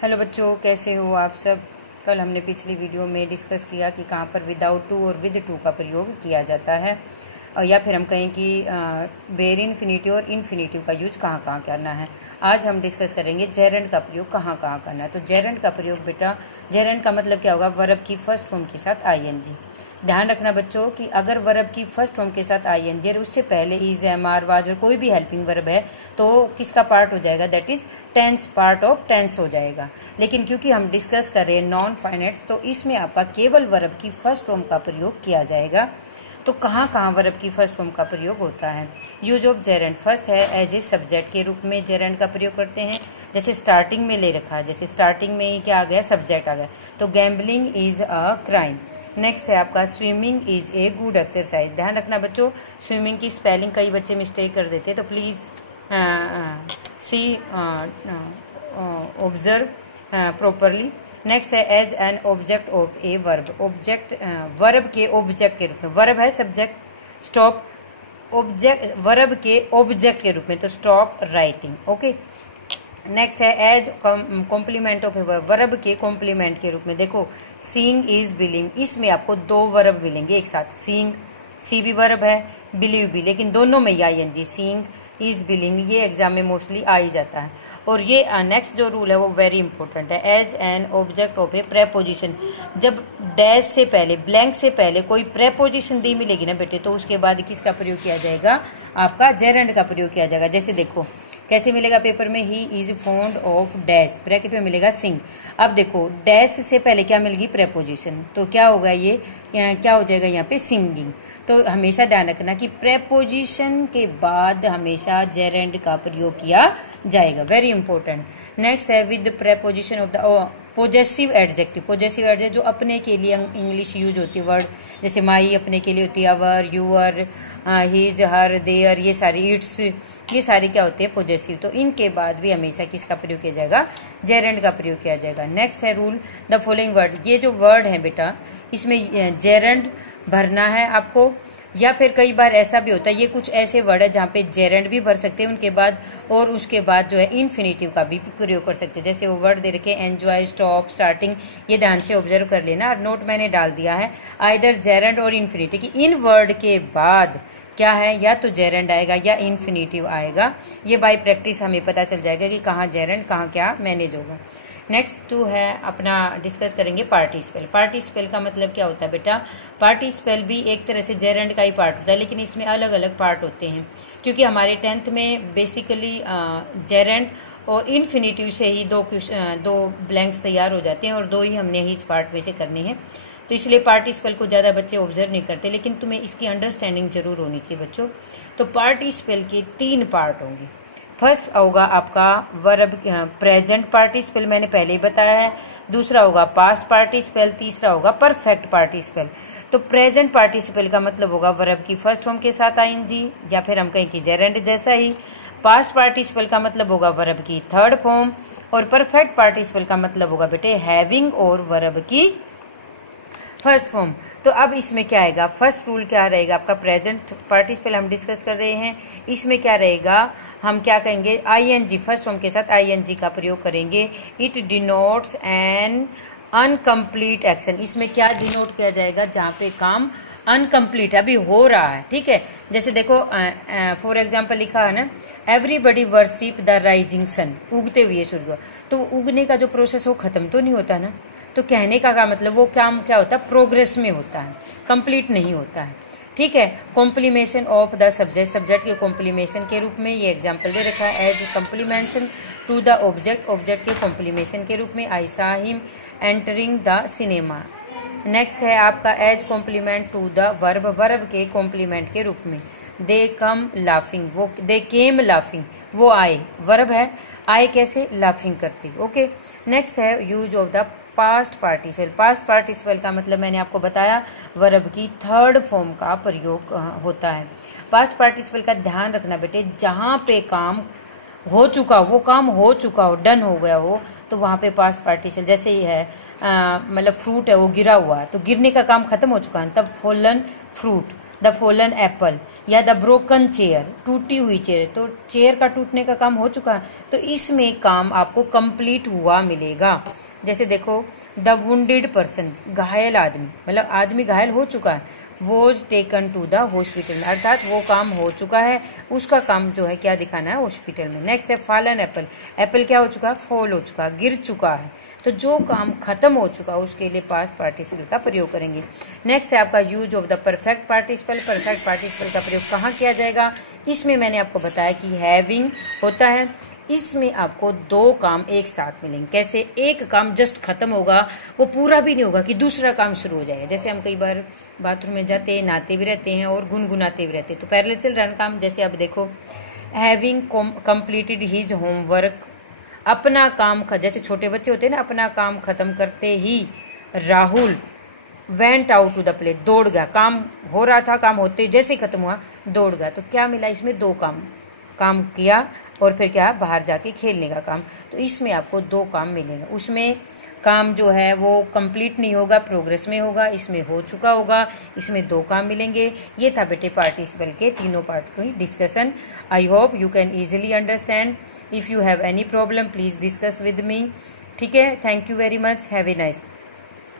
Hello बच्चों, कैसे हो आप सब। कल हमने पिछली वीडियो में डिस्कस किया कि कहाँ पर विदाउट टू और विद टू का प्रयोग किया जाता है, और या फिर हम कहें कि वेर इन्फिनिटिव और इन्फिनिटिव का यूज कहाँ कहाँ करना है। आज हम डिस्कस करेंगे जेरेंड का प्रयोग कहाँ कहाँ करना है। तो जेरेंड का प्रयोग बेटा, जेरेंड का मतलब क्या होगा, वर्ब की फर्स्ट फॉर्म के साथ आईएनजी। ध्यान रखना बच्चों कि अगर वर्ब की फर्स्ट फॉर्म के साथ आईएनजी और उससे पहले इज, एम, आर, वाज और कोई भी हेल्पिंग वर्ब है तो किसका पार्ट हो जाएगा, that is tense, part of tense हो जाएगा। लेकिन क्योंकि हम डिस्कस कर रहे हैं नॉन फाइनाइट्स, तो इसमें आपका केवल वर्ब की फर्स्ट फॉर्म का प्रयोग किया जाएगा। तो कहाँ कहाँ वर्ब की फर्स्ट फॉर्म का प्रयोग होता है। यूज ऑफ जेरेंड, फर्स्ट है एज ए सब्जेक्ट के रूप में जेरेंड का प्रयोग करते हैं। जैसे स्टार्टिंग में ले रखा है, जैसे स्टार्टिंग में ही क्या आ गया, सब्जेक्ट आ गया, तो gambling is a crime. Next है आपका swimming is a good exercise. ध्यान रखना बच्चों, स्विमिंग की स्पेलिंग कई बच्चे मिस्टेक कर देते हैं, तो please see observe properly. Next है as an object of a verb, object verb के ऑब्जेक्ट के रूप में, वर्ब है सब्जेक्ट, स्टॉप ऑब्जेक्ट, वर्ब के ऑब्जेक्ट के रूप में, तो स्टॉप राइटिंग। ओके। नेक्स्ट है as complement of a verb, verb के कॉम्प्लीमेंट के रूप में। देखो सीइंग इज बिलिंग, इसमें आपको दो वर्ब मिलेंगे एक साथ। सीइंग, सी भी वर्ब है, बिलीव भी, लेकिन दोनों में आईएनजी। सीइंग इज बिलिंग, ये एग्जाम में मोस्टली आ ही जाता है। और ये नेक्स्ट जो रूल है वो वेरी इंपॉर्टेंट है, as an object of a preposition. जब डैश से पहले, ब्लैंक से पहले कोई प्रेपोजिशन दी मिलेगी ना बेटे, तो उसके बाद किसका प्रयोग किया जाएगा, आपका जेरेंड का प्रयोग किया जाएगा। जैसे देखो कैसे मिलेगा पेपर में, he is fond of dash, bracket में मिलेगा सिंग। अब देखो डैश से पहले क्या मिलेगी, प्रेपोजिशन, तो क्या होगा ये, क्या हो जाएगा यहाँ पे, सिंगिंग। तो हमेशा ध्यान रखना कि प्रेपोजिशन के बाद हमेशा जेरेंड का प्रयोग किया जाएगा, वेरी इंपॉर्टेंट। नेक्स्ट है with preposition of the possessive adjective, possessive adjective जो अपने के लिए इंग्लिश यूज होती है वर्ड, जैसे माई अपने के लिए होती है, अवर, यूअर, हिज, हर, देयर, ये सारी, इट्स, ये सारी क्या होते हैं, पोजेसिव। तो इनके बाद भी हमेशा किसका प्रयोग किया जाएगा, जेरेंड का प्रयोग किया जाएगा। नेक्स्ट है रूल, द फॉलोइंग वर्ड, ये जो वर्ड है बेटा इसमें जेरेंड भरना है आपको, या फिर कई बार ऐसा भी होता है, ये कुछ ऐसे वर्ड है जहाँ पे जेरेंड भी भर सकते हैं उनके बाद, और उसके बाद जो है इन्फिनिटिव का भी प्रयोग कर सकते हैं। जैसे वो वर्ड दे रखे एंजॉय, स्टॉप, स्टार्टिंग, ये ध्यान से ऑब्जर्व कर लेना, और नोट मैंने डाल दिया है आइदर जेरेंड और इन्फिनिटिव, कि इन वर्ड के बाद क्या है, या तो जेरेंड आएगा या इन्फिनिटिव आएगा। ये बाय प्रैक्टिस हमें पता चल जाएगा कि कहाँ जेरेंड कहाँ क्या मैनेज होगा। नेक्स्ट टू है अपना डिस्कस करेंगे पार्टिसिपल। पार्टिसिपल का मतलब क्या होता है बेटा, पार्टिसिपल भी एक तरह से जेरेंड का ही पार्ट होता है, लेकिन इसमें अलग अलग पार्ट होते हैं, क्योंकि हमारे 10th में बेसिकली जेरेंड और इन्फिनिटिव से ही दो ब्लैंक्स तैयार हो जाते हैं, और दो ही हमने ही पार्ट में से करने हैं, तो इसलिए पार्टिसिपल को ज़्यादा बच्चे ऑब्जर्व नहीं करते, लेकिन तुम्हें इसकी अंडरस्टैंडिंग जरूर होनी चाहिए बच्चों। तो पार्टिसिपल के 3 पार्ट होंगे। फर्स्ट होगा आपका वर्ब प्रेजेंट पार्टिसिपल, मैंने पहले ही बताया है। दूसरा होगा पास्ट पार्टिसिपल, तीसरा होगा परफेक्ट पार्टिसिपल। तो प्रेजेंट पार्टिसिपल का मतलब होगा वर्ब की फर्स्ट फॉर्म के साथ आईएनजी, या फिर हम कहें कि जेरेंड जैसा ही। पास्ट पार्टिसिपल का मतलब होगा वर्ब की थर्ड फॉर्म, और परफेक्ट पार्टिसिपल का मतलब होगा बेटे हैविंग और वर्ब की फर्स्ट फॉर्म। तो अब इसमें क्या आएगा, फर्स्ट रूल क्या रहेगा आपका, प्रेजेंट पार्टिसिपल हम डिस्कस कर रहे हैं, इसमें क्या रहेगा, हम क्या कहेंगे, आईएनजी फर्स्ट फॉर्म के साथ आईएनजी का प्रयोग करेंगे। It denotes N incomplete action, इसमें क्या डिनोट किया जाएगा, जहाँ पे काम अनकम्प्लीट अभी हो रहा है, ठीक है। जैसे देखो फॉर एग्जाम्पल लिखा है ना, everybody worship the rising sun, उगते हुए सूर्य, तो उगने का जो प्रोसेस वो खत्म तो नहीं होता ना, तो कहने का मतलब वो काम क्या होता है, प्रोग्रेस में होता है, कंप्लीट नहीं होता है, ठीक है। कॉम्प्लीमेशन ऑफ द सब्जेक्ट, सब्जेक्ट के कॉम्प्लीमेशन के रूप में, ये एग्जांपल दे रखा है, as complementation to the object, object के कॉम्प्लीमेशन के रूप में। I saw him entering the cinema. Next है आपका as complement to the verb, verb के कॉम्प्लीमेंट के रूप में। दे कम लाफिंग, वो दे केम लाफिंग, वो आए, वर्ब है, आए कैसे, लाफिंग करती। ओके। नेक्स्ट है use of the past participle, past participle का मतलब मैंने आपको बताया वर्ब की थर्ड फॉर्म का प्रयोग होता है। पास्ट पार्टिसिपल का ध्यान रखना बेटे, जहाँ पे काम हो चुका, वो काम हो चुका हो, डन हो गया हो, तो वहाँ पे पास्ट पार्टिसिपल, जैसे ही है मतलब फ्रूट है वो गिरा हुआ है, तो गिरने का काम खत्म हो चुका है, तब fallen fruit, the fallen Apple या द ब्रोकन चेयर, टूटी हुई चेयर। तो चेयर का टूटने का काम हो चुका है, तो इसमें काम आपको कंप्लीट हुआ मिलेगा। जैसे देखो, द वुंडेड पर्सन, घायल आदमी, मतलब आदमी घायल हो चुका है, was taken to the hospital, अर्थात वो काम हो चुका है, उसका काम जो है क्या दिखाना है, हॉस्पिटल में। नेक्स्ट है फॉलन एप्पल, एप्पल क्या हो चुका है, फॉल हो चुका है, गिर चुका है। तो जो काम खत्म हो चुका है उसके लिए पास्ट पार्टिसिपल का प्रयोग करेंगे। नेक्स्ट है आपका use of the perfect participle. Perfect participle का प्रयोग कहाँ किया जाएगा, इसमें मैंने आपको बताया कि हैविंग होता है, इसमें आपको दो काम एक साथ मिलेंगे। कैसे, एक काम जस्ट खत्म होगा, वो पूरा भी नहीं होगा कि दूसरा काम शुरू हो जाएगा। जैसे हम कई बार बाथरूम में जाते हैं, नहाते भी रहते हैं और गुनगुनाते भी रहते हैं, तो पैरेलल चल रहा है काम। जैसे आप देखो, हैविंग कंप्लीटेड हिज होमवर्क, अपना काम जैसे छोटे बच्चे होते हैं ना, अपना काम खत्म करते ही Rahul went out to the play, दौड़ गया, काम हो रहा था, काम होते जैसे ही खत्म हुआ दौड़ गया। तो क्या मिला इसमें, दो काम किया और फिर क्या, बाहर जाके खेलने का काम। तो इसमें आपको दो काम मिलेगा। उसमें काम जो है वो कंप्लीट नहीं होगा, प्रोग्रेस में होगा, इसमें हो चुका होगा, इसमें दो काम मिलेंगे। ये था बेटे पार्टिसिपल के तीनों पार्ट की discussion. I hope you can easily understand. If you have any problem please discuss with me. ठीक है, thank you very much, have a nice